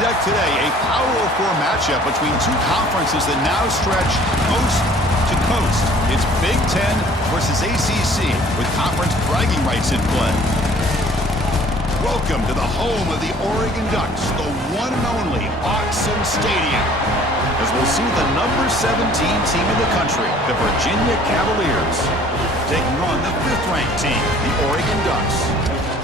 deck today, a Power 4 matchup between two conferences that now stretch coast to coast. It's Big Ten versus ACC with conference bragging rights in play. Welcome to the home of the Oregon Ducks, the one and only Autzen Stadium, as we'll see the number 17 team in the country, the Virginia Cavaliers, taking on the 5th-ranked team, the Oregon Ducks.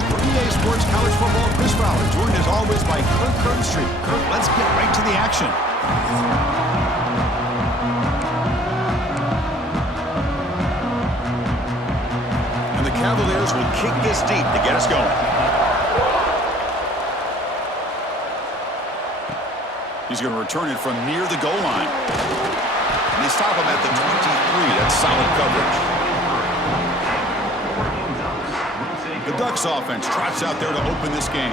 For EA Sports College Football, Chris Fowler, joined as always by Kirk Herbstreit. Kirk, let's get right to the action. And the Cavaliers will kick this deep to get us going. He's going to return it from near the goal line. And they stop him at the 23. That's solid coverage. The Ducks offense trots out there to open this game.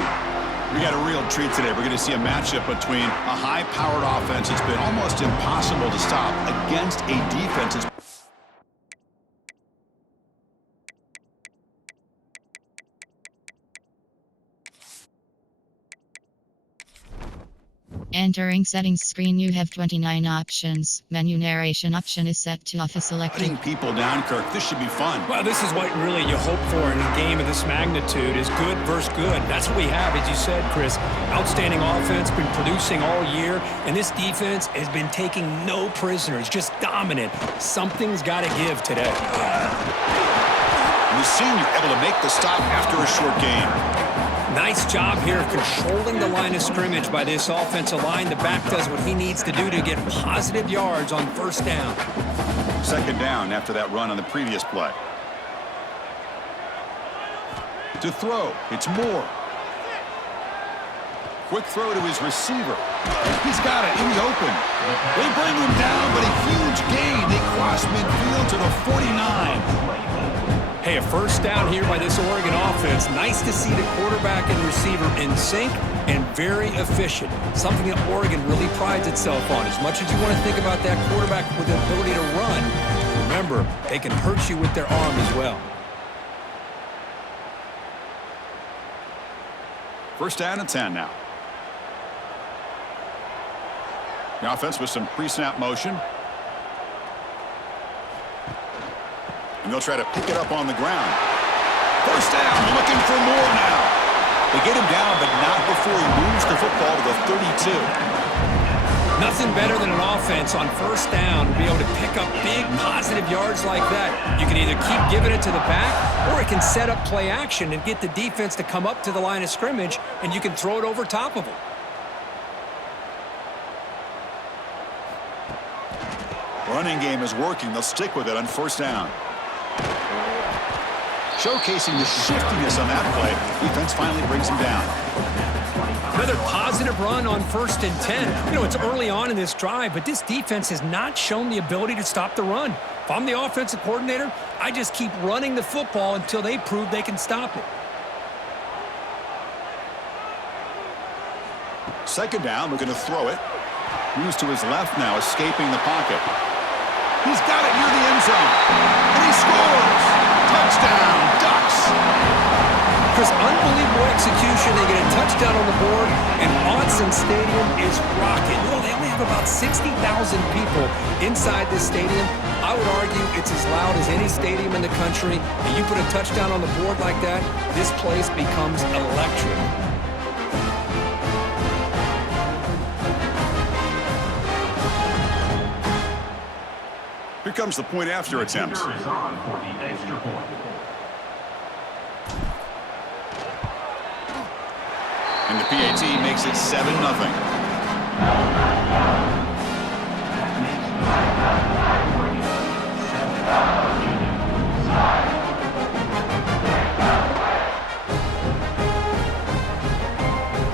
We got a real treat today. We're going to see a matchup between a high-powered offense that's been almost impossible to stop against a defense that's Entering settings screen, you have 29 options. Menu narration option is set to off. putting people down, Kirk. This should be fun. Well, this is what really you hope for in a game of this magnitude is good versus good. That's what we have, as you said, Chris. Outstanding offense, been producing all year, and this defense has been taking no prisoners, just dominant. Something's got to give today. And the senior able to make the stop after a short game. Nice job here of controlling the line of scrimmage by this offensive line. The back does what he needs to do to get positive yards on first down. Second down after that run on the previous play. To throw, it's Moore. Quick throw to his receiver. He's got it in the open. They bring him down, but a huge gain. They cross midfield to the 49. Hey, a first down here by this Oregon offense. Nice to see the quarterback and receiver in sync and very efficient. Something that Oregon really prides itself on. As much as you want to think about that quarterback with the ability to run, remember, they can hurt you with their arm as well. First down and 10 now. The offense with some pre-snap motion. And they'll try to pick it up on the ground. First down, looking for more now. They get him down, but not before he moves the football to the 32. Nothing better than an offense on first down to be able to pick up big positive yards like that. You can either keep giving it to the back, or it can set up play action and get the defense to come up to the line of scrimmage, and you can throw it over top of them. Running game is working. They'll stick with it on first down. Showcasing the shiftiness on that play. Defense finally brings him down. Another positive run on 1st and 10. You know, it's early on in this drive, but this defense has not shown the ability to stop the run. If I'm the offensive coordinator, I just keep running the football until they prove they can stop it. Second down, looking to throw it. Moves to his left now, escaping the pocket. He's got it near the end zone. And he scores! Touchdown, Ducks! Chris, unbelievable execution. They get a touchdown on the board, and Autzen Stadium is rocking. You know, they only have about 60,000 people inside this stadium. I would argue it's as loud as any stadium in the country. And you put a touchdown on the board like that, this place becomes electric. Here comes the point after attempt. And the PAT makes it 7-0.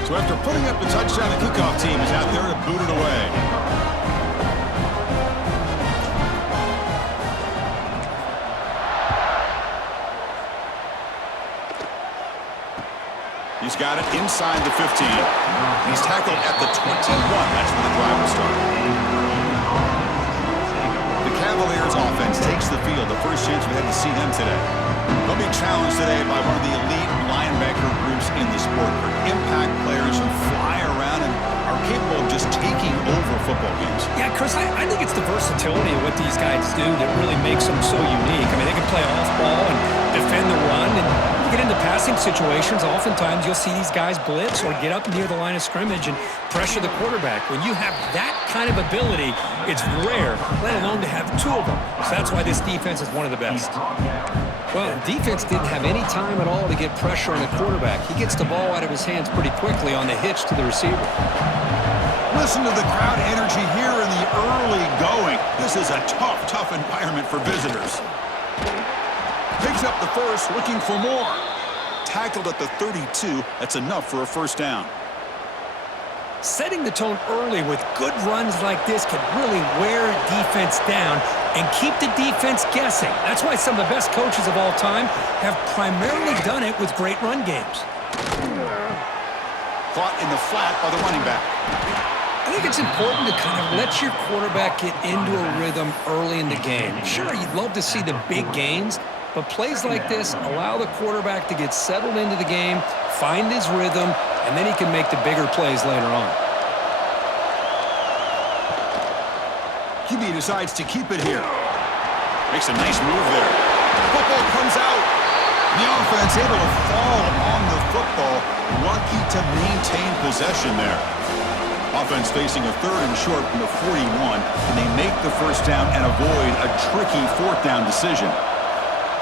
So after putting up the touchdown, the kickoff team is out there to boot it away. He's got it inside the 15. He's tackled at the 21. That's where the drive will start. The Cavaliers offense offense takes the field, the first chance we had to see them today. They'll be challenged today by one of the elite linebacker groups in the sport. Impact players who fly around and are capable of just taking over football games. Yeah, Chris, I think it's the versatility of what these guys do that really makes them so unique. I mean, they can play off-ball and defend the run, and you get into passing situations, oftentimes you'll see these guys blitz or get up near the line of scrimmage and pressure the quarterback. When you have that kind of ability, it's rare, let alone to have two of them. So that's why this defense is one of the best. Well, the defense didn't have any time at all to get pressure on the quarterback. He gets the ball out of his hands pretty quickly on the hitch to the receiver. Listen to the crowd energy here in the early going. This is a tough environment for visitors. Picks up the first, looking for more. Tackled at the 32. That's enough for a first down. Setting the tone early with good runs like this can really wear defense down and keep the defense guessing. That's why some of the best coaches of all time have primarily done it with great run games. Caught in the flat by the running back. I think it's important to kind of let your quarterback get into a rhythm early in the game. Sure, you'd love to see the big gains, but plays like this allow the quarterback to get settled into the game, find his rhythm, and then he can make the bigger plays later on. QB decides to keep it here. Makes a nice move there. Football comes out. The offense able to fall on the football. Lucky to maintain possession there. Offense facing a third and short from the 41. Can they make the first down and avoid a tricky fourth down decision?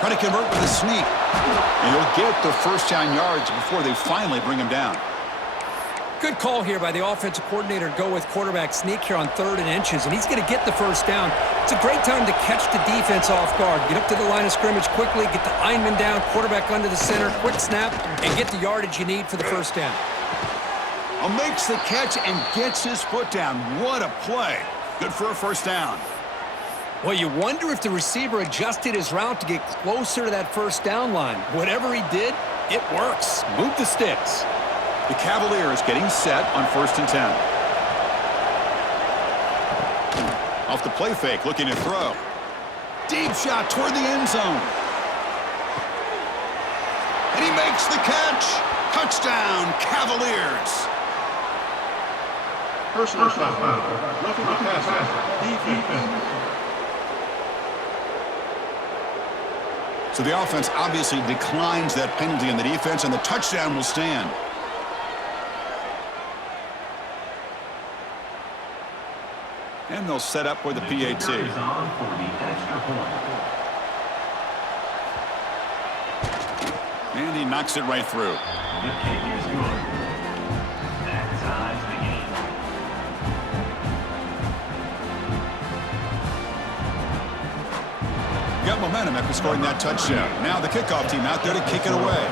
Try to convert with a sneak. And he'll get the first down yards before they finally bring him down. Good call here by the offensive coordinator to go with quarterback sneak here on 3rd and inches, and he's going to get the first down. It's a great time to catch the defense off guard. Get up to the line of scrimmage quickly, get the lineman down, quarterback under the center, quick snap, and get the yardage you need for the first down. Makes the catch and gets his foot down. What a play. Good for a first down. Well, you wonder if the receiver adjusted his route to get closer to that first down line. Whatever he did, it works. Move the sticks. The Cavaliers getting set on 1st and 10. Off the play fake, looking to throw. Deep shot toward the end zone. And he makes the catch. Touchdown, Cavaliers. Personal foul. Roughing the passer. Defense. So the offense obviously declines that penalty in the defense, and the touchdown will stand. And they'll set up for the PAT. And he knocks it right through. The kick is good. That ties the game. Got momentum after scoring that touchdown. Now the kickoff team out there to kick it away.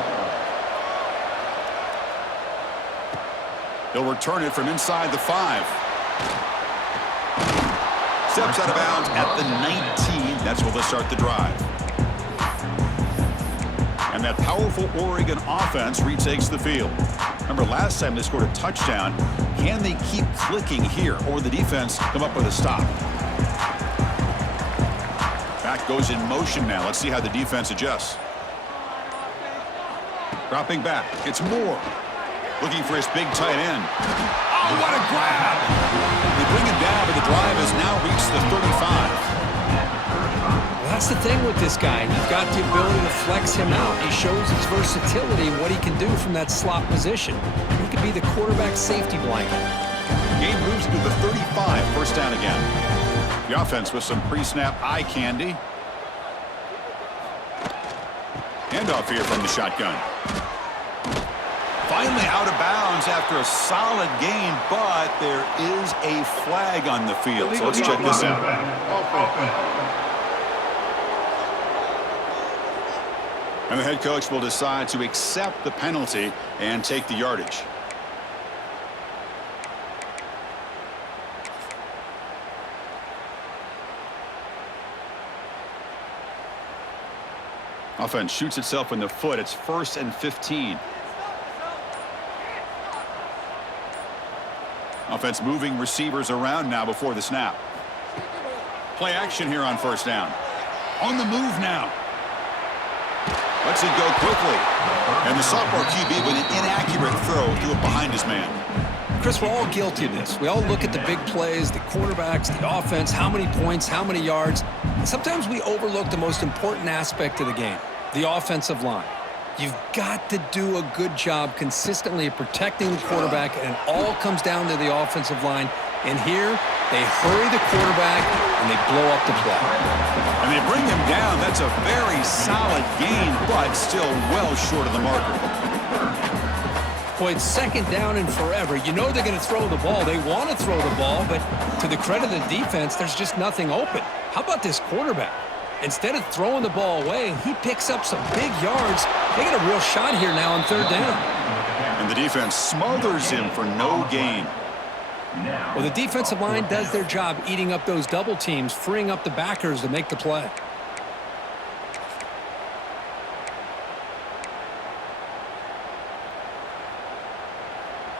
He'll return it from inside the 5. Steps out of bounds at the 19. That's where they'll start the drive. And that powerful Oregon offense retakes the field. Remember last time they scored a touchdown. Can they keep clicking here, or will the defense come up with a stop? Back goes in motion now. Let's see how the defense adjusts. Dropping back. It's Moore. Looking for his big tight end. Oh, what a grab! They bring him down, but the drive has now reached the 35. Well, that's the thing with this guy. You've got the ability to flex him out. He shows his versatility and what he can do from that slot position. He could be the quarterback safety blanket. Game moves to the 35. First down again. The offense with some pre-snap eye candy. Handoff here from the shotgun. Finally out of bounds after a solid game, but there is a flag on the field. So let's check this out. And the head coach will decide to accept the penalty and take the yardage. Offense shoots itself in the foot. It's 1st and 15. Offense moving receivers around now before the snap. Play action here on first down. On the move now. Lets it go quickly. And the sophomore QB with an inaccurate throw threw it behind his man. Chris, we're all guilty of this. We all look at the big plays, the quarterbacks, the offense, how many points, how many yards. And sometimes we overlook the most important aspect of the game, the offensive line. You've got to do a good job consistently of protecting the quarterback, and it all comes down to the offensive line. And here, they hurry the quarterback, and they blow up the play. And they bring him down. That's a very solid gain, but still well short of the marker. Boy, it's second down and forever. You know they're going to throw the ball. They want to throw the ball, but to the credit of the defense, there's just nothing open. How about this quarterback? Instead of throwing the ball away, he picks up some big yards. They get a real shot here now on third down. And the defense smothers him for no gain. Well, the defensive line does their job eating up those double teams, freeing up the backers to make the play.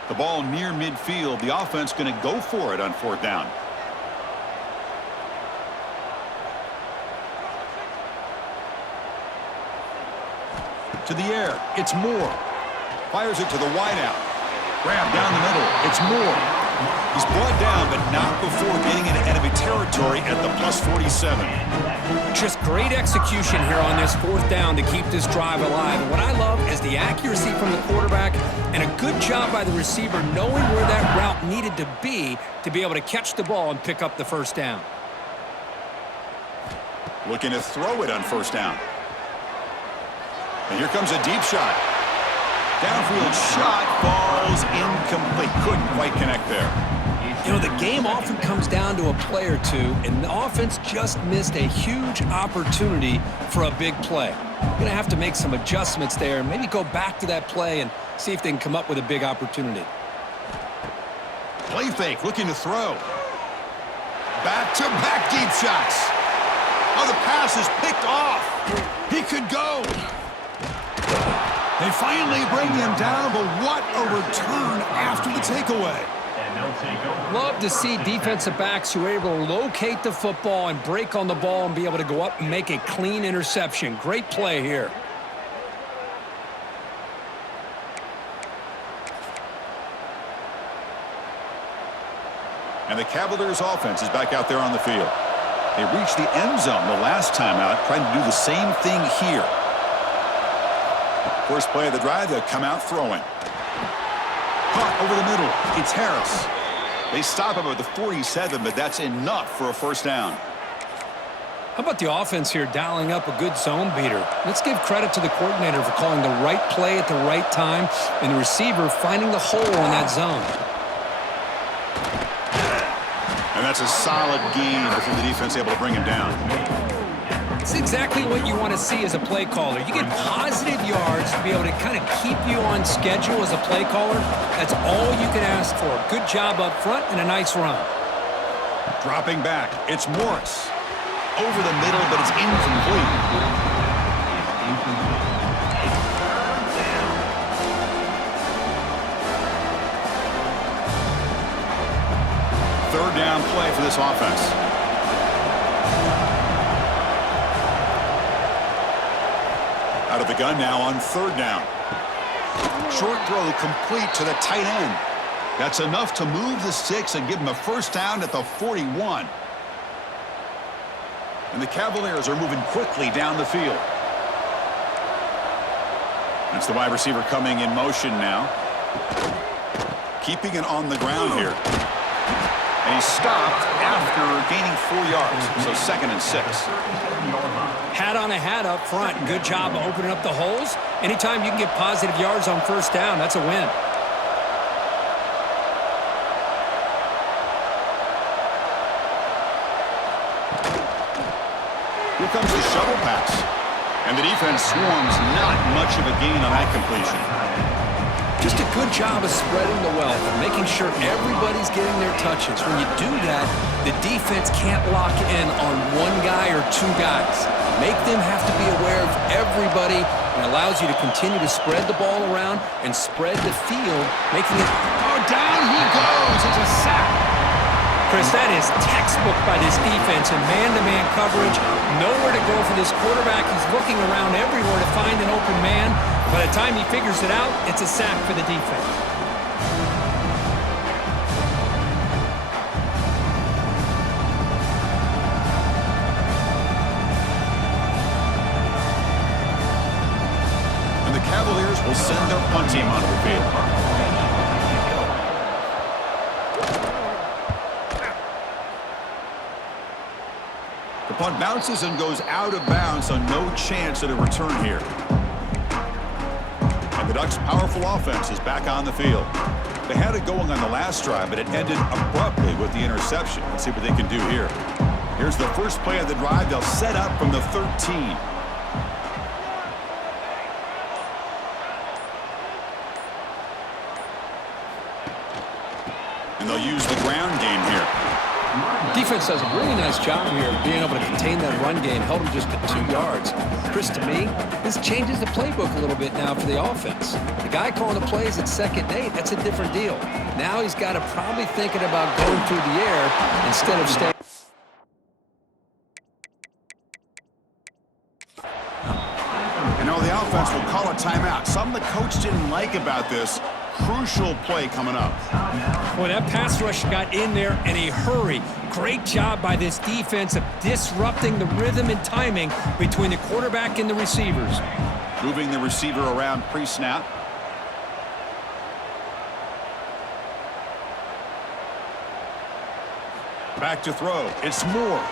The ball near midfield. The offense going to go for it on fourth down. To the air. It's Moore. Fires it to the wideout. Grab down the middle. It's Moore. He's brought down, but not before getting into enemy territory at the +47. Just great execution here on this fourth down to keep this drive alive. And what I love is the accuracy from the quarterback and a good job by the receiver knowing where that route needed to be able to catch the ball and pick up the first down. Looking to throw it on first down. And here comes a deep shot. Downfield shot falls incomplete. Couldn't quite connect there. You know, the game often comes down to a play or two, and the offense just missed a huge opportunity for a big play. You're going to have to make some adjustments there and maybe go back to that play and see if they can come up with a big opportunity. Play fake, looking to throw. Back-to-back deep shots. Oh, the pass is picked off. He could go. They finally bring him down, but what a return after the takeaway. Love to see defensive backs who are able to locate the football and break on the ball and be able to go up and make a clean interception. Great play here. And the Cavaliers offense is back out there on the field. They reached the end zone the last time out, trying to do the same thing here. First play of the drive, they'll come out throwing. Caught over the middle. It's Harris. They stop him at the 47, but that's enough for a first down. How about the offense here dialing up a good zone beater? Let's give credit to the coordinator for calling the right play at the right time and the receiver finding the hole in that zone. And that's a solid gain before the defense able to bring him down. It's exactly what you want to see as a play caller. You get positive yards to be able to kind of keep you on schedule as a play caller. That's all you can ask for. Good job up front and a nice run. Dropping back, it's Morris. Over the middle, but it's incomplete. Third down play for this offense. Out of the gun now on third down. Short throw complete to the tight end. That's enough to move the sticks and give them a first down at the 41. And the Cavaliers are moving quickly down the field. That's the wide receiver coming in motion now. Keeping it on the ground here. And he's stopped after gaining 4 yards. So 2nd and 6. Hat on a hat up front. Good job of opening up the holes. Anytime you can get positive yards on first down, that's a win. Here comes the shovel pass. And the defense swarms. Not much of a gain on that completion. Just a good job of spreading the wealth and making sure everybody's getting their touches. When you do that, the defense can't lock in on one guy or two guys. Make them have to be aware of everybody, and allows you to continue to spread the ball around and spread the field, making it... Oh, down he goes. It's a sack. Chris, that is textbook by this defense in man-to-man coverage. Nowhere to go for this quarterback. He's looking around everywhere to find an open man. By the time he figures it out, it's a sack for the defense. And the Cavaliers will send their punt team onto the field. The punt bounces and goes out of bounds, so no chance at a return here. And the Ducks' powerful offense is back on the field. They had it going on the last drive, but it ended abruptly with the interception. Let's see what they can do here. Here's the first play of the drive. They'll set up from the 13. And they'll use the ground game here. Defense does a really nice job here of being able to contain that run game, held him just to 2 yards. Chris, to me, this changes the playbook a little bit now for the offense. The guy calling the plays at 2nd and 8, that's a different deal. Now he's got to probably thinking about going through the air instead of staying. And now the offense will call a timeout. Something the coach didn't like about this. Crucial play coming up. Boy, that pass rush got in there in a hurry. Great job by this defense of disrupting the rhythm and timing between the quarterback and the receivers. Moving the receiver around pre-snap. Back to throw. It's Moore.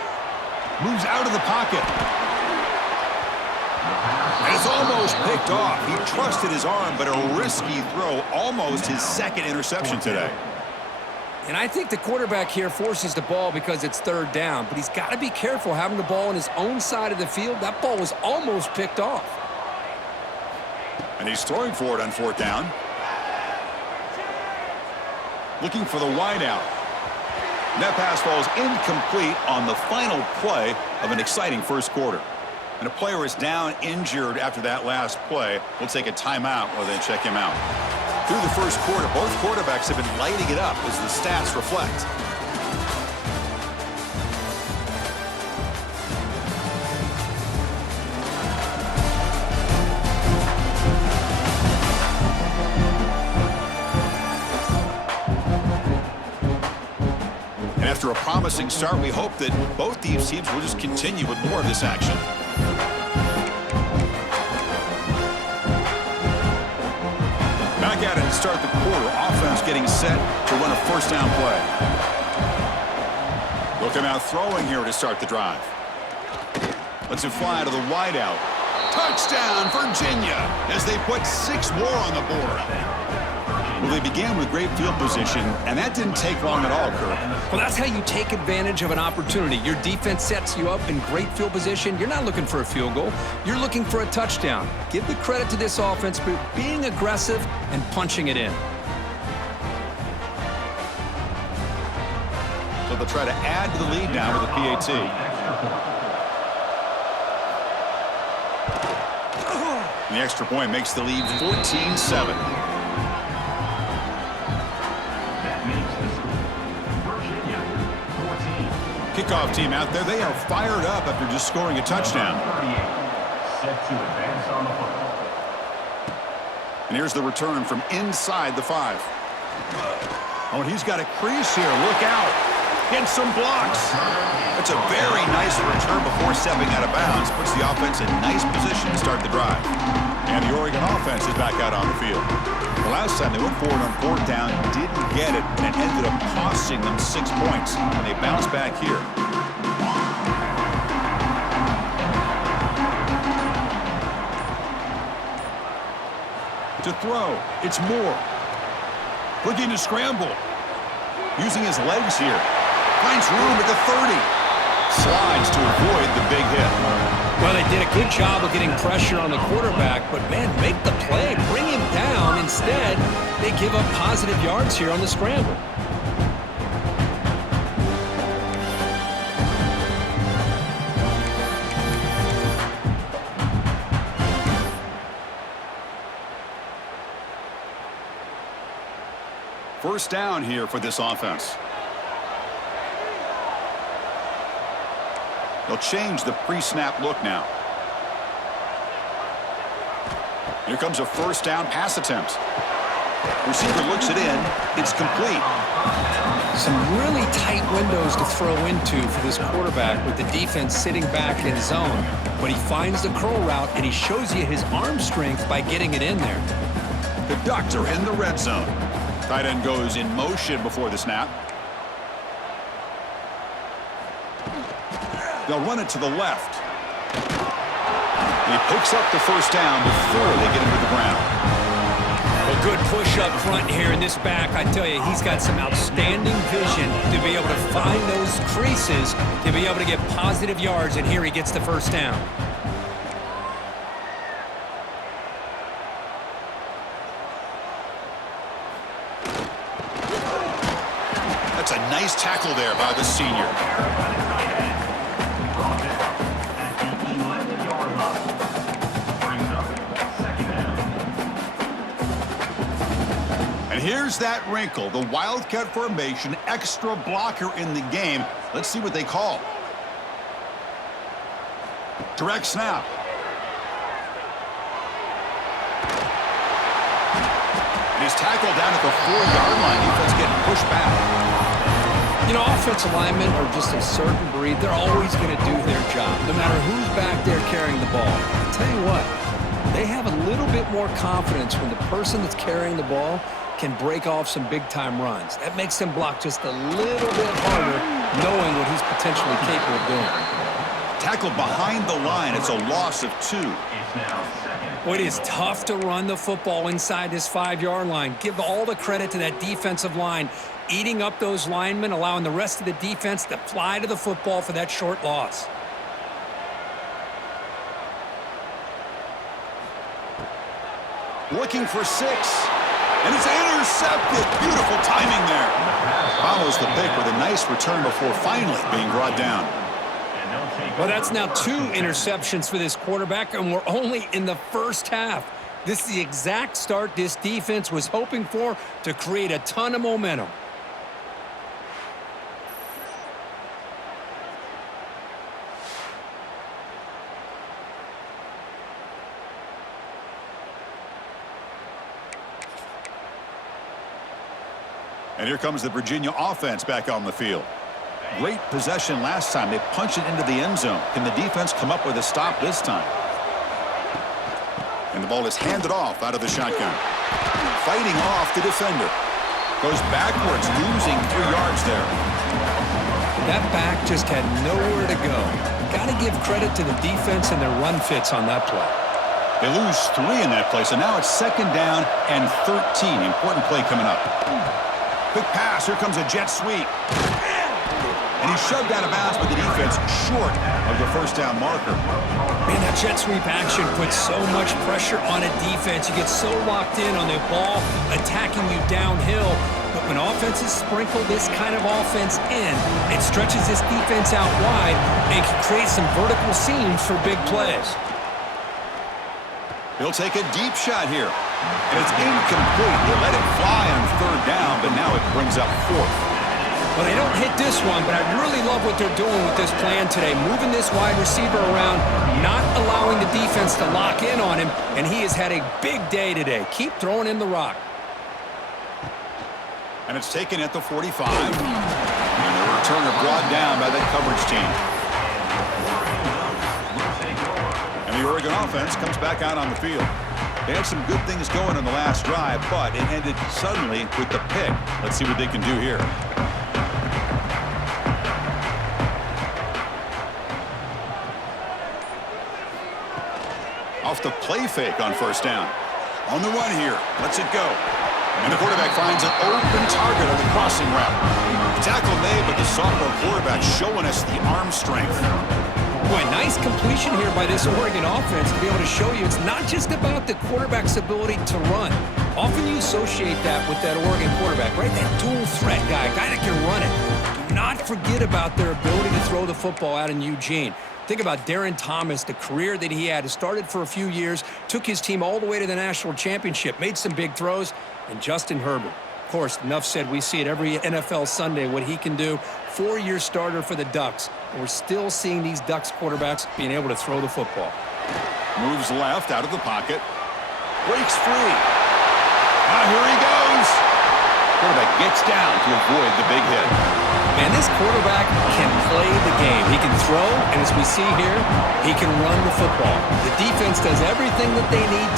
Moves out of the pocket. And it's almost picked off. He trusted his arm, but a risky throw. Almost his 2nd interception today. And I think the quarterback here forces the ball because it's 3rd down, but he's got to be careful having the ball on his own side of the field. That ball was almost picked off. And he's throwing for it on 4th down. Looking for the wideout. And that pass falls incomplete on the final play of an exciting first quarter. And a player is down injured after that last play. We'll take a timeout while they check him out. Through the first quarter, both quarterbacks have been lighting it up as the stats reflect. And after a promising start, we hope that both these teams will just continue with more of this action. Back at it to start the quarter. Offense getting set to run a 1st down play. They'll come out throwing here to start the drive. Lets it fly to the wideout. Touchdown, Virginia, as they put 6 more on the board. Well, they began with great field position, and that didn't take long at all, Kirk. Well, that's how you take advantage of an opportunity. Your defense sets you up in great field position. You're not looking for a field goal. You're looking for a touchdown. Give the credit to this offense for being aggressive and punching it in. So they'll try to add to the lead now with a PAT. And the extra point makes the lead 14-7. Kickoff team out there. They are fired up after just scoring a touchdown. Set to advance on the football. And here's the return from inside the 5. Oh, and he's got a crease here. Look out. Get some blocks. It's a very nice return before stepping out of bounds. Puts the offense in nice position to start the drive. And the Oregon offense is back out on the field. The last time they went forward on 4th down, didn't get it, and it ended up costing them 6 points. And they bounce back here. To throw, it's Moore. Looking to scramble. Using his legs here. Finds room at the 30. Slides to avoid the big hit. Well, they did a good job of getting pressure on the quarterback, but, man, make the play. Bring him down. Instead, they give up positive yards here on the scramble. First down here for this offense. They'll change the pre-snap look now. Here comes a first down pass attempt. Receiver looks it in. It's complete. Some really tight windows to throw into for this quarterback with the defense sitting back in zone. But he finds the curl route, and he shows you his arm strength by getting it in there. The Ducks are in the red zone. Tight end goes in motion before the snap. They'll run it to the left. And he picks up the first down before they get him to the ground. A good push up front here in this back. I tell you, he's got some outstanding vision to be able to find those creases, to be able to get positive yards, and here he gets the first down. That's a nice tackle there by the senior. And here's that wrinkle, the Wildcat formation, extra blocker in the game. Let's see what they call. Direct snap. And he's tackled down at the 4-yard line. Defense getting pushed back. You know, offensive linemen are just a certain breed. They're always going to do their job, no matter who's back there carrying the ball. I'll tell you what, they have a little bit more confidence when the person that's carrying the ball can break off some big-time runs. That makes them block just a little bit harder, knowing what he's potentially capable of doing. Tackled behind the line. It's a loss of 2. Well, it is tough to run the football inside this 5-yard line. Give all the credit to that defensive line, eating up those linemen, allowing the rest of the defense to fly to the football for that short loss. Looking for 6. And it's intercepted. Beautiful timing there. Follows the pick with a nice return before finally being brought down. Well, that's now 2 interceptions for this quarterback, and we're only in the first half. This is the exact start this defense was hoping for to create a ton of momentum. And here comes the Virginia offense back on the field. Great possession last time. They punch it into the end zone. Can the defense come up with a stop this time? And the ball is handed off out of the shotgun. Fighting off the defender. Goes backwards, losing 3 yards there. That back just had nowhere to go. Got to give credit to the defense and their run fits on that play. They lose 3 in that play, so now it's 2nd down and 13. Important play coming up. Quick pass. Here comes a jet sweep. And he's shoved out of bounds by the defense short of the first down marker. Man, that jet sweep action puts so much pressure on a defense. You get so locked in on the ball attacking you downhill. But when offenses sprinkle this kind of offense in, it stretches this defense out wide and can create some vertical seams for big plays. He'll take a deep shot here. And it's incomplete. They let it fly on 3rd down, but now it brings up 4th. Well, they don't hit this one, but I really love what they're doing with this plan today. Moving this wide receiver around, not allowing the defense to lock in on him, and he has had a big day today. Keep throwing in the rock. And it's taken at the 45. And the returner brought down by that coverage team. And the Oregon offense comes back out on the field. They had some good things going on the last drive, but it ended suddenly with the pick. Let's see what they can do here. Off the play fake on 1st down. On the run here. Lets it go. And the quarterback finds an open target on the crossing route. Tackle made, but the sophomore quarterback showing us the arm strength. Boy, nice completion here by this Oregon offense to be able to show you it's not just about the quarterback's ability to run. Often you associate that with that Oregon quarterback, right? That dual threat guy that can run it. Do not forget about their ability to throw the football out in Eugene. Think about Darren Thomas, the career that he had. It started for a few years, took his team all the way to the national championship, made some big throws, and Justin Herbert. Of course, enough said. We see it every NFL Sunday, what he can do. 4-year starter for the Ducks. And we're still seeing these Ducks quarterbacks being able to throw the football. Moves left out of the pocket. Breaks free. Here he goes. Quarterback gets down to avoid the big hit. Man, this quarterback can play the game. He can throw, and as we see here, he can run the football. The defense does everything that they need.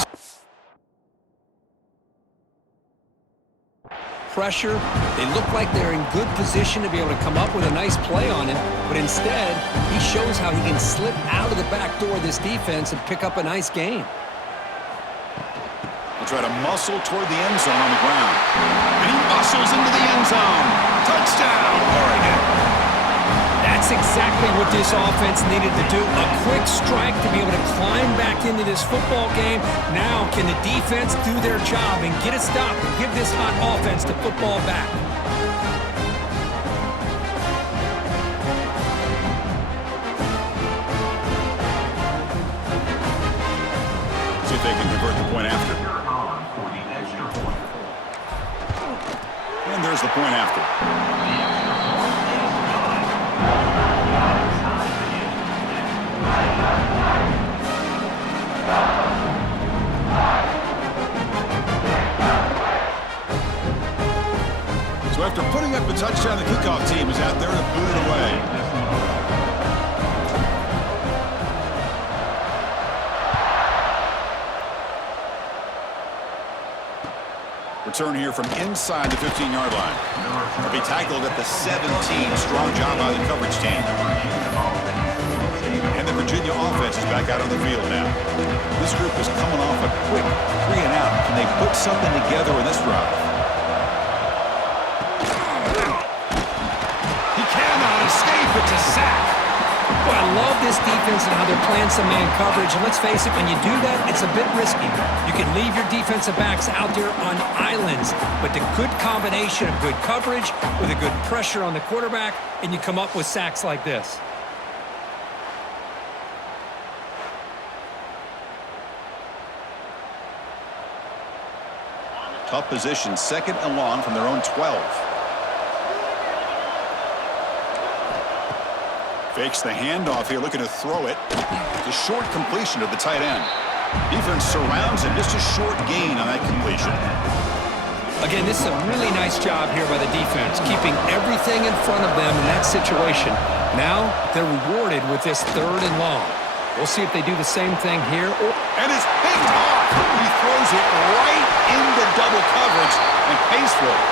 Pressure. They look like they're in good position to be able to come up with a nice play on him, but instead, he shows how he can slip out of the back door of this defense and pick up a nice gain. He'll try to muscle toward the end zone on the ground. And he muscles into the end zone. Touchdown, Oregon. That's exactly what this offense needed to do. A quick strike to be able to climb back into this football game. Now, can the defense do their job and get a stop and give this hot offense the football back? See if they can convert the point after. For the extra point. And there's the point after. So after putting up a touchdown, the kickoff team is out there to boot it away. Return here from inside the 15-yard line. He'll be tackled at the 17. Strong job by the coverage team. And the Virginia offense is back out on the field now. This group is coming off a quick 3-and-out. Can they put something together in this drive? He cannot escape. It's a sack. Well, I love this defense and how they're playing some man coverage. And let's face it, when you do that, it's a bit risky. You can leave your defensive backs out there on islands, but the good combination of good coverage with a good pressure on the quarterback, and you come up with sacks like this. Tough position, 2nd and long from their own 12. Fakes the handoff here, looking to throw it. It's a short completion to the tight end. Defense surrounds him, just a short gain on that completion. Again, this is a really nice job here by the defense, keeping everything in front of them in that situation. Now, they're rewarded with this 3rd and long. We'll see if they do the same thing here. And it's picked off. He throws it right into double coverage and pays for it.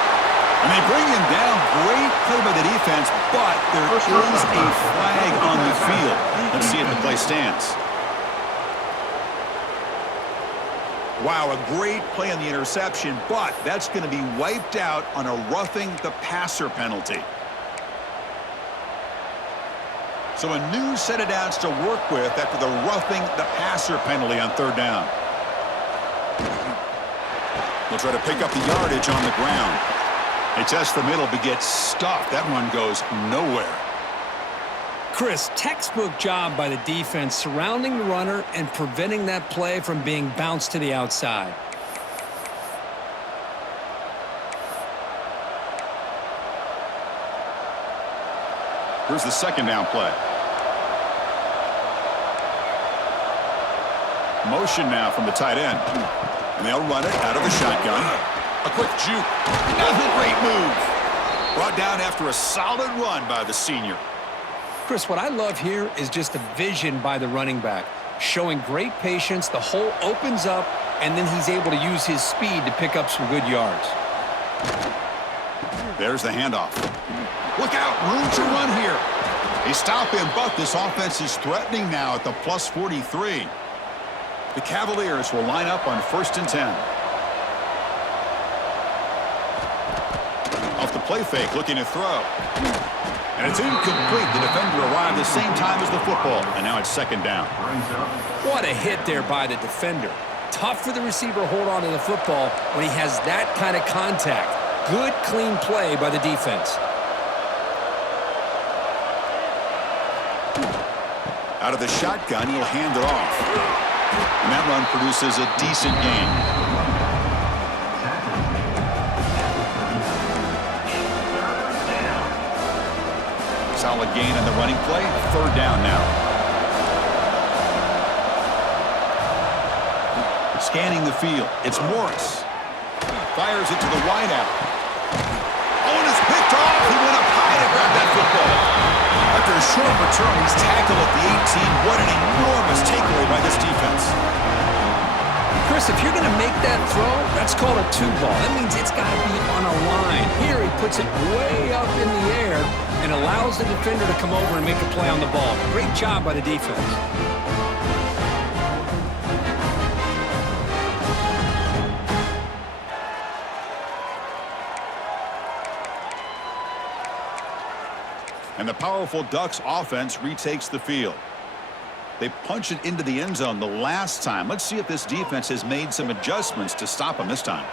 And they bring him down. Great play by the defense, but there is a flag on the field. Let's see if the play stands. Wow, a great play on the interception, but that's going to be wiped out on a roughing the passer penalty. So a new set of downs to work with after the roughing the passer penalty on 3rd down. They'll try to pick up the yardage on the ground. They test the middle, but gets stuffed. That one goes nowhere. Chris, textbook job by the defense surrounding the runner and preventing that play from being bounced to the outside. Here's the 2nd down play. Motion now from the tight end. And they'll run it out of the shotgun. A quick juke. Another great move. Brought down after a solid run by the senior. Chris, what I love here is just the vision by the running back. Showing great patience. The hole opens up, and then he's able to use his speed to pick up some good yards. There's the handoff. Look out, room to run here. They stop him, but this offense is threatening now at the plus 43. The Cavaliers will line up on 1st and 10. Off the play fake, looking to throw. And it's incomplete. The defender arrived the same time as the football, and now it's 2nd down. What a hit there by the defender. Tough for the receiver to hold on to the football when he has that kind of contact. Good, clean play by the defense. Out of the shotgun, he'll hand it off. And that run produces a decent gain. Solid gain on the running play. Third down now. Scanning the field. It's Morris. Fires it to the wideout. Oh, and it's picked off. He went up high to grab that football. After a short return, he's tackled at the 18. What an enormous takeaway by this defense. Chris, if you're going to make that throw, that's called a two ball. That means it's got to be on a line. Here he puts it way up in the air and allows the defender to come over and make a play on the ball. Great job by the defense. And the powerful Ducks offense retakes the field. They punch it into the end zone the last time. Let's see if this defense has made some adjustments to stop them this time.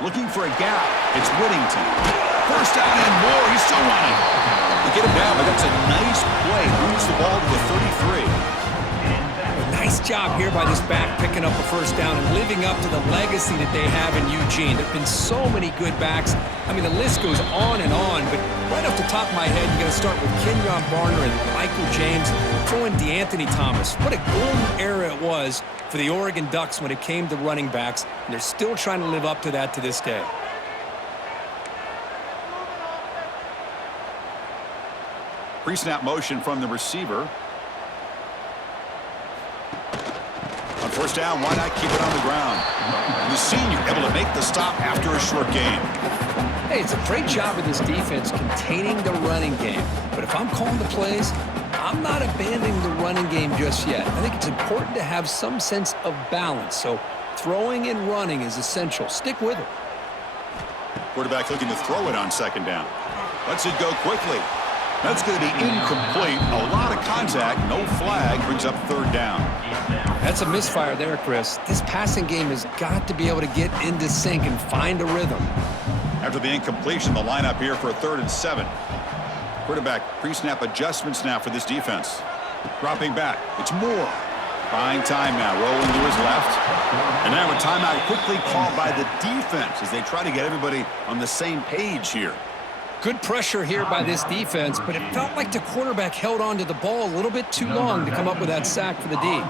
Looking for a gap. It's Whittington. First down and more. He's still running. They get him down, but that's a nice play. Moves the ball to the 33. Nice job here by this back picking up a first down and living up to the legacy that they have in Eugene. There have been so many good backs. I mean, the list goes on and on, but right off the top of my head, you're going to start with Kenyon Barner and Michael James, throw in DeAnthony Thomas. What a golden era it was for the Oregon Ducks when it came to running backs, and they're still trying to live up to that to this day. Pre-snap motion from the receiver. On first down, why not keep it on the ground? And the senior able to make the stop after a short gain. Hey, it's a great job of this defense containing the running game. But if I'm calling the plays, I'm not abandoning the running game just yet. I think it's important to have some sense of balance. So throwing and running is essential. Stick with it. Quarterback looking to throw it on second down. Lets it go quickly. That's going to be incomplete. A lot of contact. No flag. Brings up third down. That's a misfire there, Chris. This passing game has got to be able to get into sync and find a rhythm. After the incompletion, the lineup here for a 3rd and 7. Quarterback pre-snap adjustments now for this defense. Dropping back. It's Moore. Buying time now. Rolling to his left. And now a timeout quickly called by the defense as they try to get everybody on the same page here. Good pressure here by this defense, but it felt like the quarterback held on to the ball a little bit too long to come up with that sack for the D.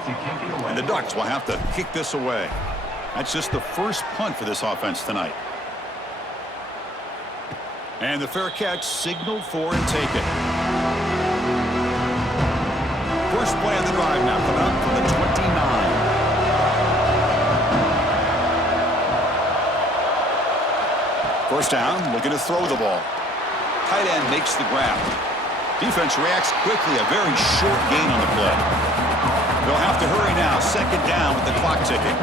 And the Ducks will have to kick this away. That's just the first punt for this offense tonight. And the fair catch signaled for and taken. First play on the drive now coming up from the 29. First down, looking to throw the ball. Tight end makes the grab. Defense reacts quickly, a very short gain on the play. They'll have to hurry now, second down with the clock ticking.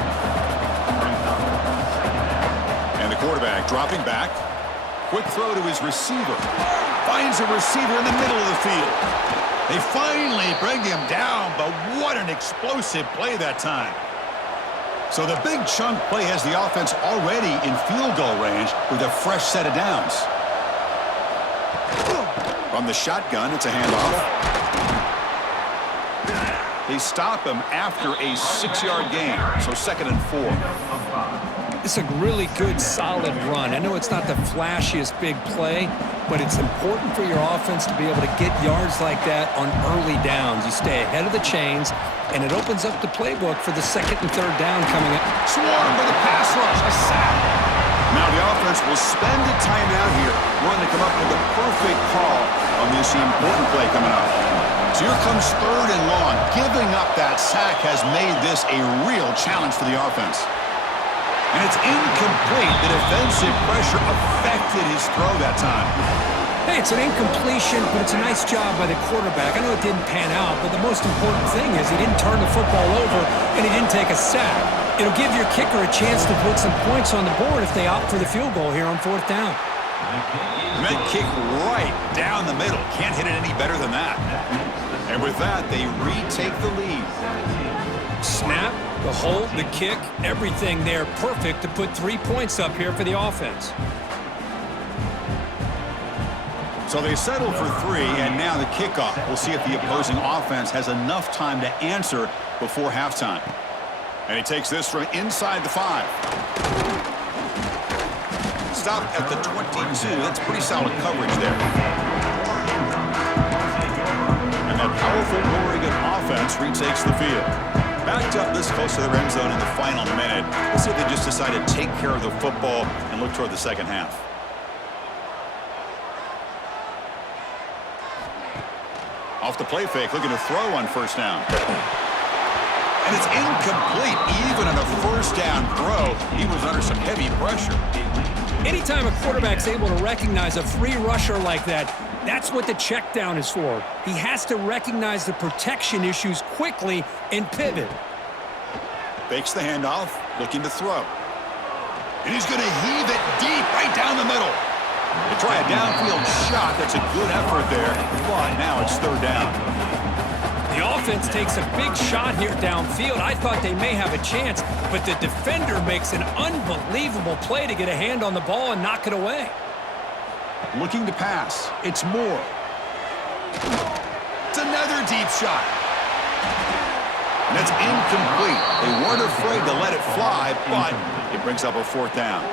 And the quarterback dropping back. Quick throw to his receiver. Finds a receiver in the middle of the field. They finally bring him down, but what an explosive play that time. So the big chunk play has the offense already in field goal range with a fresh set of downs. From the shotgun, it's a handoff. They stop him after a 6-yard gain, so 2nd and 4. It's a really good, solid run. I know it's not the flashiest big play, but it's important for your offense to be able to get yards like that on early downs. You stay ahead of the chains, and it opens up the playbook for the 2nd and 3rd down coming up. Swarmed by the pass rush, a sack. Now the offense will spend a timeout here, wanting to come up with the perfect call on this important play coming up. So here comes 3rd and long. Giving up that sack has made this a real challenge for the offense. And it's incomplete. The defensive pressure affected his throw that time. Hey, it's an incompletion, but it's a nice job by the quarterback. I know it didn't pan out, but the most important thing is he didn't turn the football over and he didn't take a sack. It'll give your kicker a chance to put some points on the board if they opt for the field goal here on 4th down. Med kick right down the middle. Can't hit it any better than that. And with that, they retake the lead. Snap, the hold, the kick, everything there perfect to put 3 points up here for the offense. So they settle for 3, and now the kickoff. We'll see if the opposing offense has enough time to answer before halftime. And he takes this from inside the 5. stopped at the 22. That's pretty solid coverage there. And that powerful Oregon offense retakes the field. Backed up this close to the end zone in the final minute. Let's see if they just decide to take care of the football and look toward the second half. Off the play fake, looking to throw on first down. And it's incomplete. Even on a first down throw, he was under some heavy pressure. Anytime a quarterback's able to recognize a free rusher like that, that's what the check down is for. He has to recognize the protection issues quickly and pivot. Fakes the handoff, looking to throw. And he's going to heave it deep right down the middle. To try a downfield shot, that's a good effort there, but now it's third down. The offense takes a big shot here downfield. I thought they may have a chance, but the defender makes an unbelievable play to get a hand on the ball and knock it away. Looking to pass. It's Moore. It's another deep shot. And it's incomplete. They weren't afraid to let it fly, but it brings up a fourth down.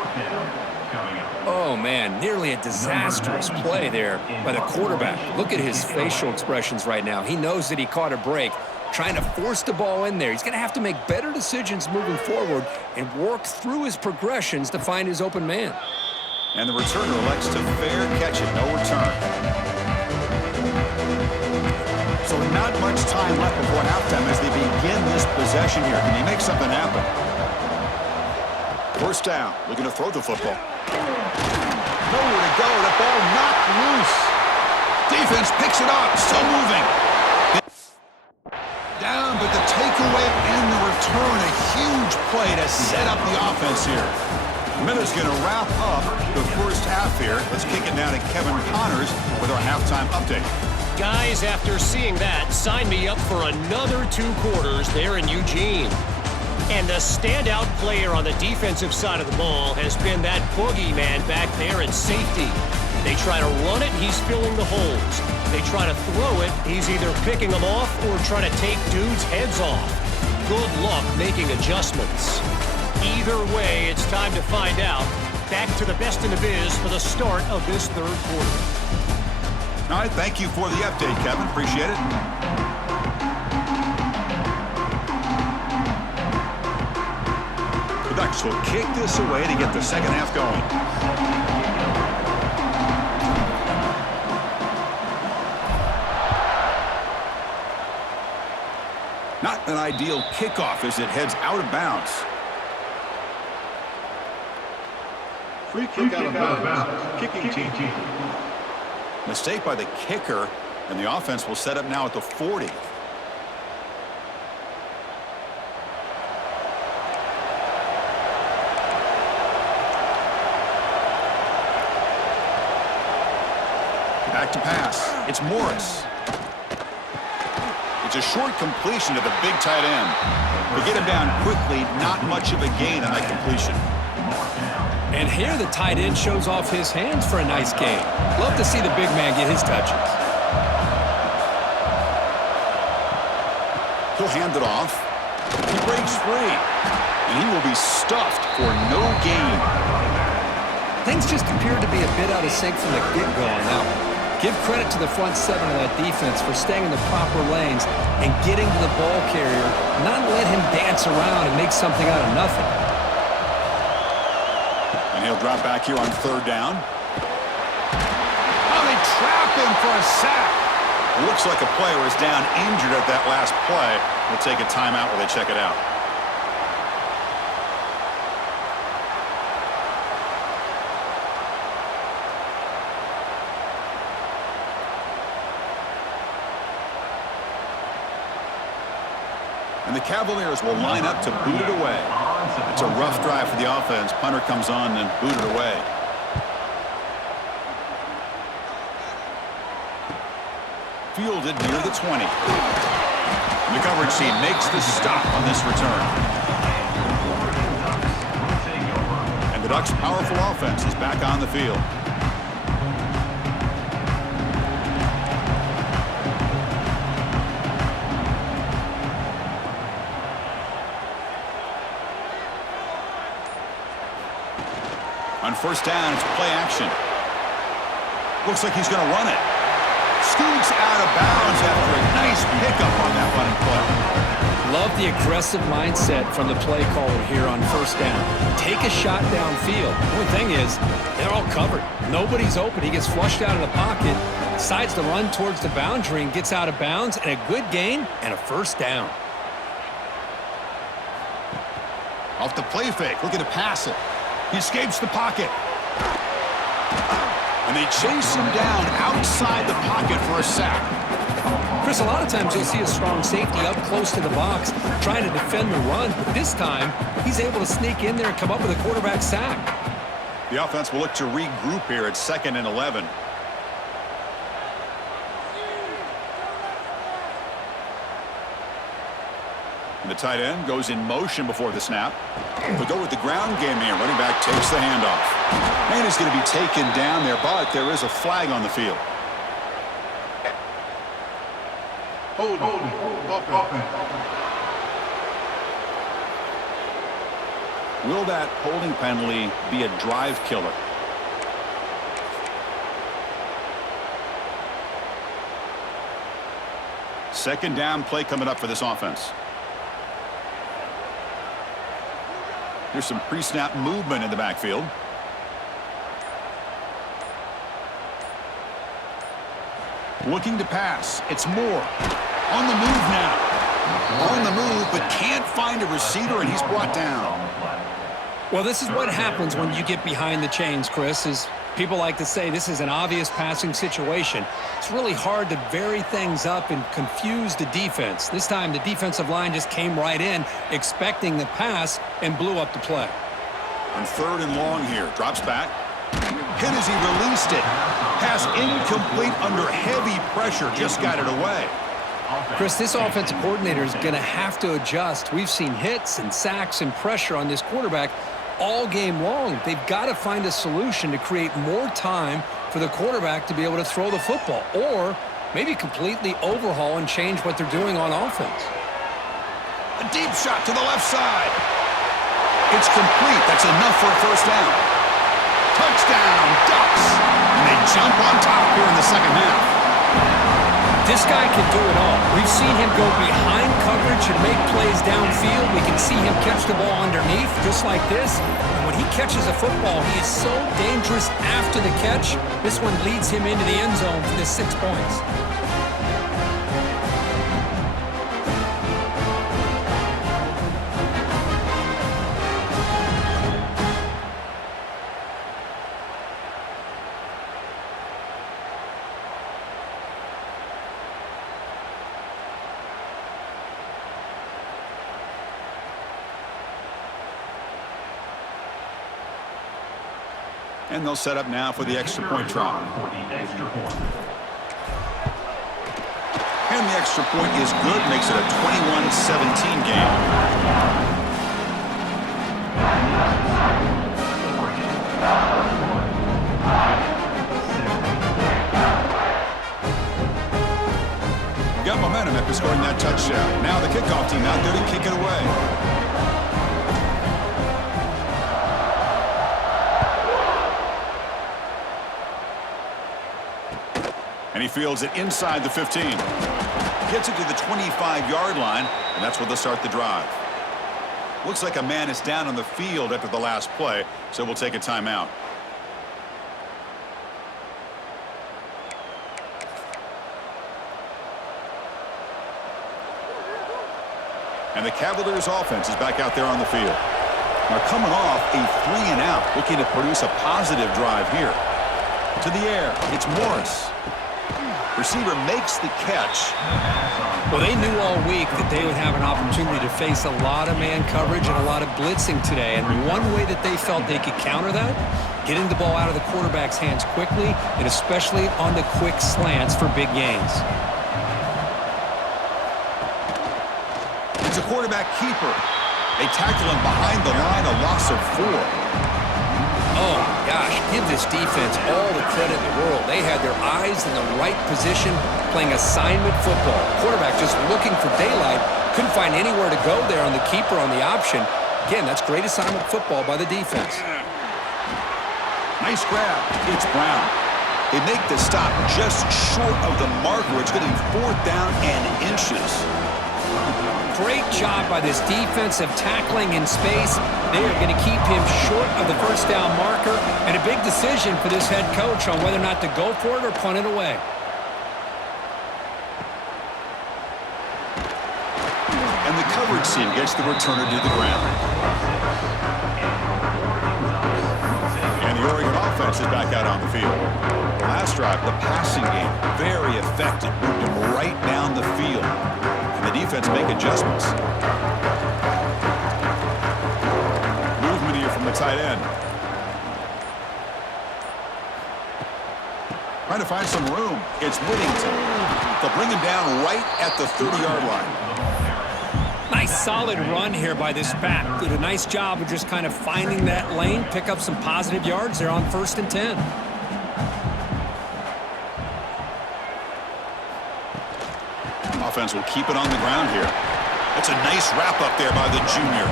Oh, man, nearly a disastrous play there by the quarterback. Look at his facial expressions right now. He knows that he caught a break, trying to force the ball in there. He's going to have to make better decisions moving forward and work through his progressions to find his open man. And the returner elects to fair catch it, no return. So not much time left before halftime as they begin this possession here. Can he make something happen? First down, looking to throw the football. Nowhere to go, the ball knocked loose. Defense picks it up, still moving. Down, but the takeaway and the return, a huge play to set up the offense here. Miller's going to wrap up the first half here. Let's kick it now to Kevin Connors with our halftime update. Guys, after seeing that, sign me up for another 2 quarters there in Eugene. And the standout player on the defensive side of the ball has been that boogeyman back there at safety. They try to run it, he's filling the holes. They try to throw it, he's either picking them off or trying to take dudes' heads off. Good luck making adjustments. Either way, it's time to find out. Back to the best in the biz for the start of this third quarter. All right, thank you for the update, Kevin. Appreciate it. The Ducks will kick this away to get the second half going. Not an ideal kickoff as it heads out of bounds. Free kick out of bounds. Kicking team. Mistake by the kicker, and the offense will set up now at the 40. Back to pass. It's Morris. It's a short completion to the big tight end. They get him down quickly, not much of a gain on that completion. And here the tight end shows off his hands for a nice gain. Love to see the big man get his touches. He'll hand it off. He breaks free. And he will be stuffed for no gain. Things just appear to be a bit out of sync from the get-go on that one. Give credit to the front 7 of that defense for staying in the proper lanes and getting to the ball carrier, not let him dance around and make something out of nothing. And he'll drop back here on third down. Oh, they trap him for a sack. It looks like a player is down injured at that last play. We'll take a timeout while they check it out. And the Cavaliers will line up to boot it away. It's a rough drive for the offense. Punter comes on and boot it away. Fielded near the 20. And the coverage team makes the stop on this return. And the Ducks' powerful offense is back on the field. On first down, it's play action. Looks like he's going to run it. Scoots out of bounds after a nice pickup on that running play. Love the aggressive mindset from the play caller here on first down. Take a shot downfield. The only thing is, they're all covered. Nobody's open. He gets flushed out of the pocket, decides to run towards the boundary and gets out of bounds, and a good gain and a first down. Off the play fake, looking to pass it. He escapes the pocket. And they chase him down outside the pocket for a sack. Chris, a lot of times you'll see a strong safety up close to the box trying to defend the run, but this time he's able to sneak in there and come up with a quarterback sack. The offense will look to regroup here at 2nd and 11. And the tight end goes in motion before the snap. They'll go with the ground game here. Running back takes the handoff. And he's going to be taken down there, but there is a flag on the field. Hold. Will that holding penalty be a drive killer? Second down play coming up for this offense. There's some pre-snap movement in the backfield. Looking to pass. It's Moore. On the move now. On the move, but can't find a receiver, and he's brought down. Well, this is what happens when you get behind the chains, Chris, is people like to say this is an obvious passing situation. It's really hard to vary things up and confuse the defense. This time, the defensive line just came right in, expecting the pass, and blew up the play. On 3rd and long here. Drops back. Hit as he released it. Pass incomplete under heavy pressure. Just got it away. Chris, this offensive coordinator is going to have to adjust. We've seen hits and sacks and pressure on this quarterback all game long. They've got to find a solution to create more time for the quarterback to be able to throw the football, or maybe completely overhaul and change what they're doing on offense. A deep shot to the left side. It's complete. That's enough for a first down. Touchdown, Ducks. And they jump on top here in the second half. This guy can do it all. We've seen him go behind coverage and make plays downfield. We can see him catch the ball underneath, just like this. And when he catches a football, he is so dangerous after the catch. This one leads him into the end zone for the 6 points. And they'll set up now for the extra point try. And the extra point is good. Makes it a 21-17 game. Got momentum after scoring that touchdown. Now the kickoff team out there to kick it away. And he fields it inside the 15. Gets it to the 25-yard line, and that's where they'll start the drive. Looks like a man is down on the field after the last play, so we'll take a timeout. And the Cavaliers offense is back out there on the field. They're coming off a 3-and-out, looking to produce a positive drive here. To the air, it's Morris. Receiver makes the catch. Well, they knew all week that they would have an opportunity to face a lot of man coverage and a lot of blitzing today. And one way that they felt they could counter that, getting the ball out of the quarterback's hands quickly, and especially on the quick slants for big gains. It's a quarterback keeper. They tackle him behind the line, a loss of 4. Oh, gosh, give this defense all the credit in the world. They had their eyes in the right position, playing assignment football. Quarterback just looking for daylight. Couldn't find anywhere to go there on the keeper on the option. Again, that's great assignment football by the defense. Nice grab. It's Brown. They make the stop just short of the marker. It's going to be 4th down and inches. Great job by this defensive tackling in space. They are going to keep him short of the first down marker, and a big decision for this head coach on whether or not to go for it or punt it away. And the coverage team gets the returner to the ground. And the Oregon offense is back out on the field. Last drive, the passing game, very effective. Moved them right down the field. And the defense make adjustments. Movement here from the tight end. Trying to find some room. It's Whittington. They'll bring him down right at the 30-yard line. Nice solid run here by this back. Did a nice job of just kind of finding that lane, pick up some positive yards there on 1st and 10. Offense will keep it on the ground here. That's a nice wrap up there by the junior.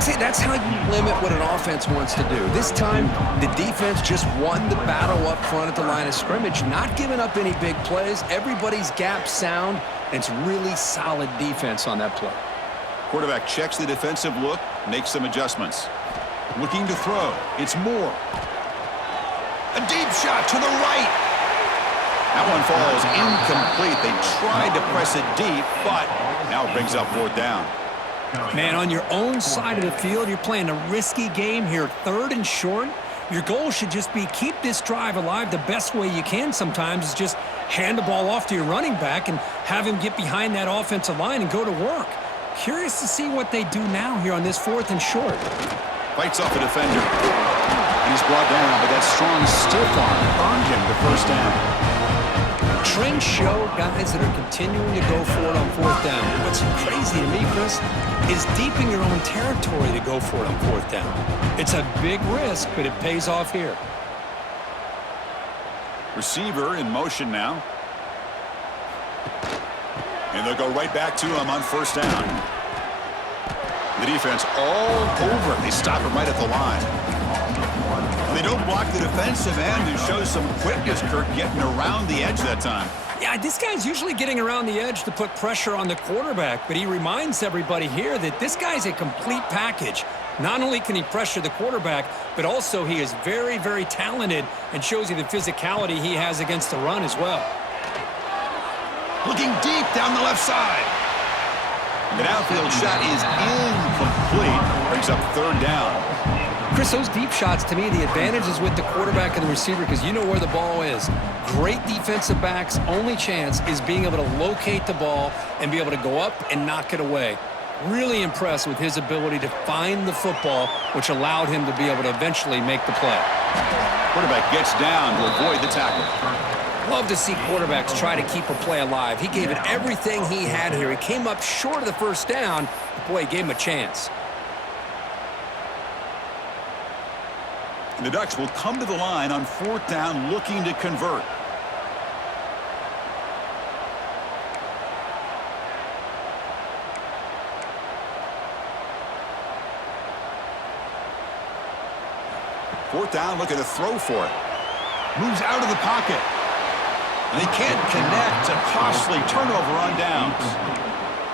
See, that's how you limit what an offense wants to do. This time, the defense just won the battle up front at the line of scrimmage, not giving up any big plays. Everybody's gap sound, and it's really solid defense on that play. Quarterback checks the defensive look, makes some adjustments. Looking to throw. It's Moore. A deep shot to the right. That one falls incomplete. They tried to press it deep, but now it brings up 4th down. Man, on your own side of the field, you're playing a risky game here. 3rd and short. Your goal should just be keep this drive alive the best way you can sometimes is just hand the ball off to your running back and have him get behind that offensive line and go to work. Curious to see what they do now here on this 4th and short. Fights off a defender. And he's brought down, but that strong stiff arm earned him the 1st down. Trends show guys that are continuing to go for it on 4th down. What's crazy to me, Chris, is deep in your own territory to go for it on 4th down. It's a big risk, but it pays off here. Receiver in motion now. And they'll go right back to him on 1st down. The defense all over it. They stop him right at the line. They don't block the defensive end, who shows some quickness, Kirk, getting around the edge that time. Yeah, this guy's usually getting around the edge to put pressure on the quarterback, but he reminds everybody here that this guy's a complete package. Not only can he pressure the quarterback, but also he is very, very talented and shows you the physicality he has against the run as well. Looking deep down the left side. The downfield shot is incomplete. Brings up 3rd down. Chris, those deep shots, to me, the advantage is with the quarterback and the receiver because you know where the ball is. Great defensive backs' only chance is being able to locate the ball and be able to go up and knock it away. Really impressed with his ability to find the football, which allowed him to be able to eventually make the play. Quarterback gets down to avoid the tackle. Love to see quarterbacks try to keep a play alive. He gave it everything he had here. He came up short of the 1st down, but boy, he gave him a chance. And the Ducks will come to the line on 4th down, looking to convert. Fourth down, looking to throw for it. Moves out of the pocket. And they can't connect. A costly turnover on downs.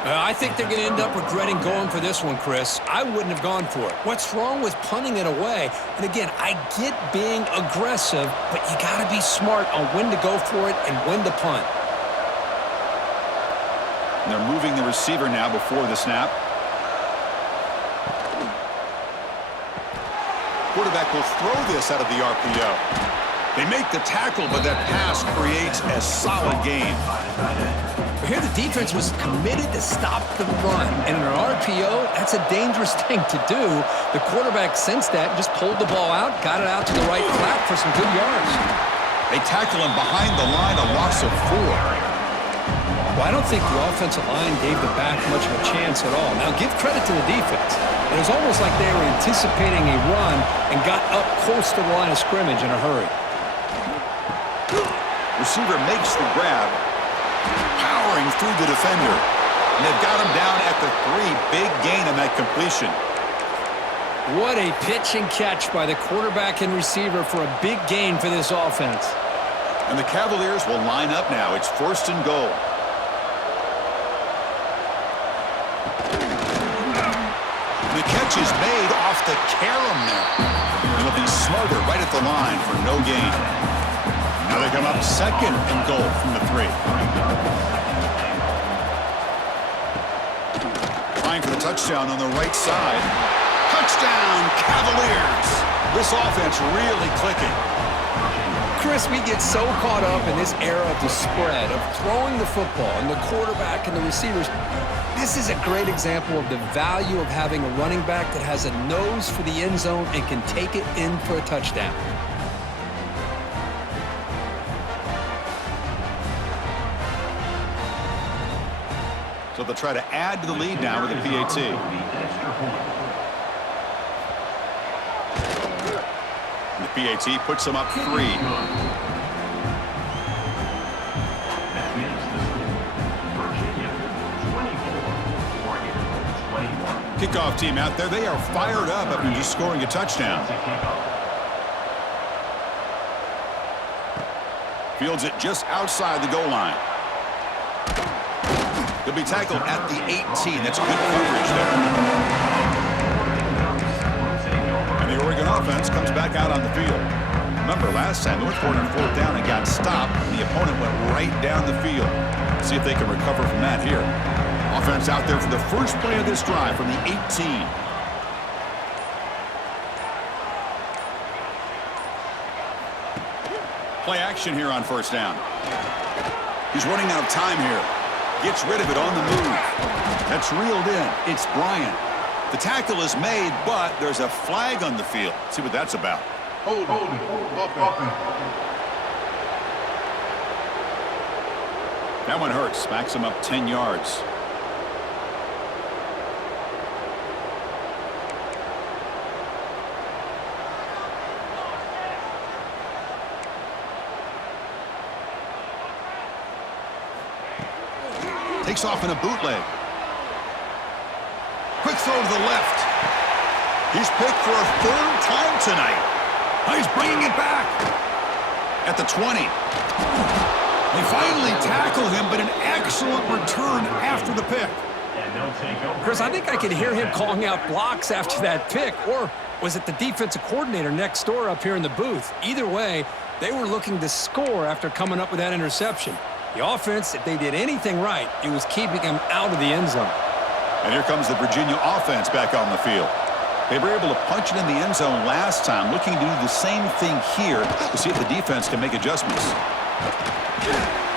I think they're going to end up regretting going for this one, Chris. I wouldn't have gone for it. What's wrong with punting it away? And again, I get being aggressive, but you got to be smart on when to go for it and when to punt. And they're moving the receiver now before the snap. Quarterback will throw this out of the RPO. They make the tackle, but that pass creates a solid gain. Here the defense was committed to stop the run. And in an RPO, that's a dangerous thing to do. The quarterback sensed that and just pulled the ball out, got it out to the right flat for some good yards. They tackle him behind the line, a loss of 4. Well, I don't think the offensive line gave the back much of a chance at all. Now, give credit to the defense. It was almost like they were anticipating a run and got up close to the line of scrimmage in a hurry. Receiver makes the grab, powering through the defender. And they've got him down at the 3. Big gain on that completion. What a pitch and catch by the quarterback and receiver for a big gain for this offense. And the Cavaliers will line up now. It's 1st and goal. The catch is made off the carom there. It'll be smothered right at the line for no gain. Now they come up 2nd and goal from the 3. Trying for the touchdown on the right side. Touchdown, Cavaliers! This offense really clicking. Chris, we get so caught up in this era of the spread, of throwing the football and the quarterback and the receivers. This is a great example of the value of having a running back that has a nose for the end zone and can take it in for a touchdown. So they'll try to add to the lead now with a PAT. And the PAT puts them up 3. That makes the score Virginia 24, Oregon 21. Kickoff team out there. They are fired up after just scoring a touchdown. Fields it just outside the goal line. He'll be tackled at the 18. That's good coverage there. And the Oregon offense comes back out on the field. Remember, last time they went for it on 4th down and got stopped. The opponent went right down the field. See if they can recover from that here. Offense out there for the first play of this drive from the 18. Play action here on 1st down. He's running out of time here. Gets rid of it on the move. That's reeled in. It's Bryant. The tackle is made, but there's a flag on the field. See what that's about. Hold it. That one hurts. Backs him up 10 yards. Takes off in a bootleg. Quick throw to the left. He's picked for a 3rd time tonight. He's bringing it back. At the 20. They finally tackle him, but an excellent return after the pick. And they'll take over. Chris, I think I could hear him calling out blocks after that pick, or was it the defensive coordinator next door up here in the booth? Either way, they were looking to score after coming up with that interception. The offense, if they did anything right, it was keeping him out of the end zone. And here comes the Virginia offense back on the field. They were able to punch it in the end zone last time, looking to do the same thing here to see if the defense can make adjustments.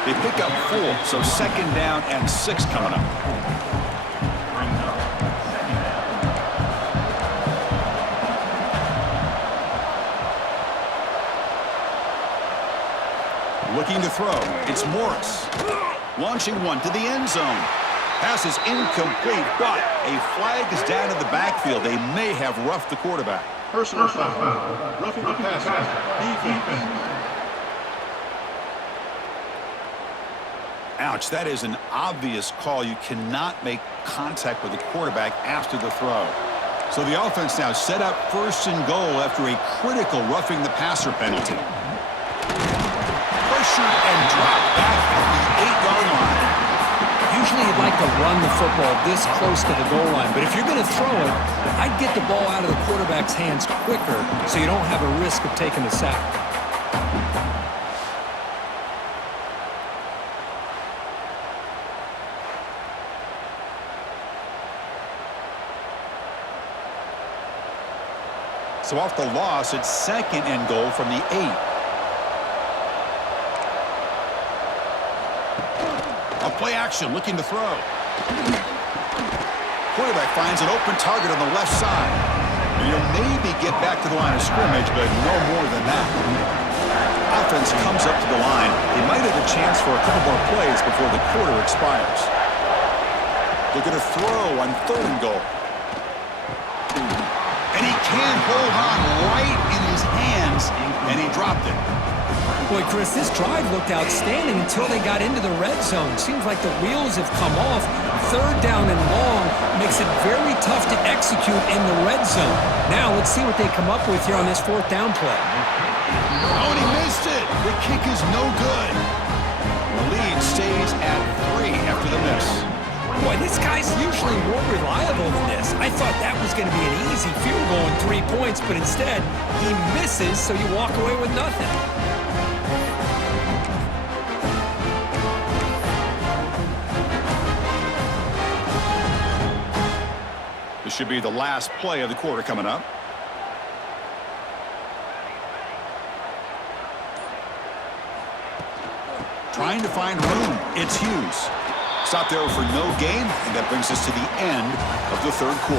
They pick up 4, so 2nd down and 6 coming up. Brings up 2nd down. Looking to throw. It's Morris. Launching one to the end zone. Pass is incomplete, but a flag is down in the backfield. They may have roughed the quarterback. Personal foul. Roughing the passer. Defense. Ouch, that is an obvious call. You cannot make contact with the quarterback after the throw. So the offense now set up 1st and goal after a critical roughing the passer penalty. Pressured and dropped back at the 8-yard line. Usually you'd like to run the football this close to the goal line, but if you're going to throw it, I'd get the ball out of the quarterback's hands quicker so you don't have a risk of taking the sack. So off the loss, it's 2nd and goal from the 8. A play action, looking to throw. Quarterback finds an open target on the left side. And he'll maybe get back to the line of scrimmage, but no more than that. Offense comes up to the line. They might have a chance for a couple more plays before the quarter expires. They're going to throw on 3rd and goal. And he can't hold on right in his hands, and he dropped it. Boy, Chris, this drive looked outstanding until they got into the red zone. Seems like the wheels have come off. Third down and long makes it very tough to execute in the red zone. Now let's see what they come up with here on this fourth down play. Oh, and he missed it. The kick is no good. The lead stays at 3 after the miss. Boy, this guy's usually more reliable than this. I thought that was going to be an easy field goal and 3 points, but instead he misses, so you walk away with nothing. This should be the last play of the quarter coming up. Trying to find room. It's Hughes. Stop there for no gain, and that brings us to the end of the third quarter.